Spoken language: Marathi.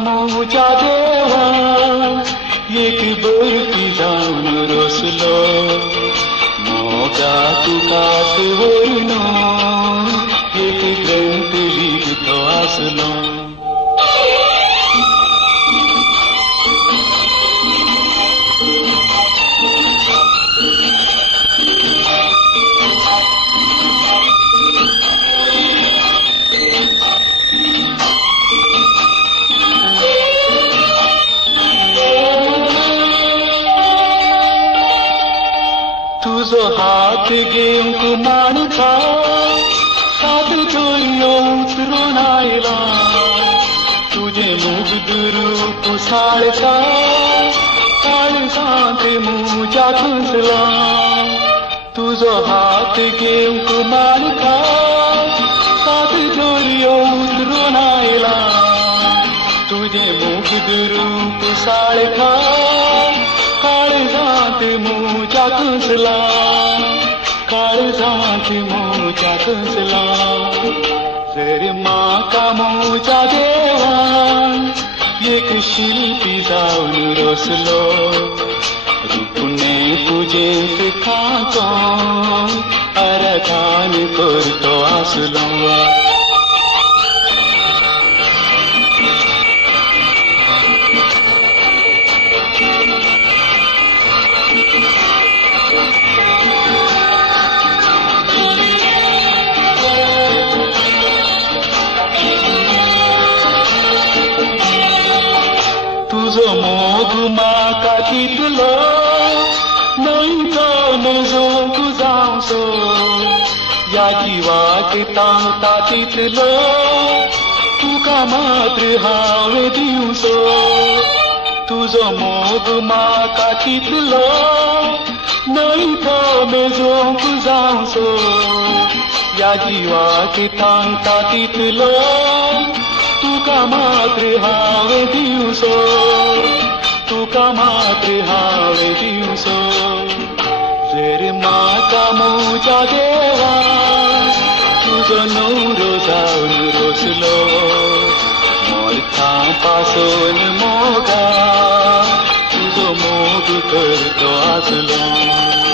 कामोच्या देवा एक बरकी जाऊन रोसलो मोगा तुकात वरून एक ग्रंथ लिखतो आसलो तुझो हात घेऊन माणसा सात चोऱ्यो उतरून आयला तुझे मुग्ध रूप साळसा काळजांत मुजा खंचला तुझो हात घेऊन माणसा सात चोऱ्यो उतरून आयला तुझे मुग्ध रूप साळसा काळजांत मुजा खंचला काळजांत मुजा खंचला जर म्हाका मुजा देवान एक शिल्पी जावन रोसलो रुपणे तुजेंत खातो आराधन करतो आसलो तुझो मोग म्हाका तितलो न्हय तो नजोक जावचो ह्या जिवाक तांता तितलो तुका मात्र हांवें दिवचो तुझो मोग म्हाका तितलो न्हय तो नजोक जावचो ह्या जिवाक तांता तितलो तुका मात्र हांवें दिवचो तुका मात्र हांवें दिवचो जर म्हाका मुजा देवा तुजो न्हवरो जावन रोसलो मोरता पासून मोगा तुजो मोग करतो आसलो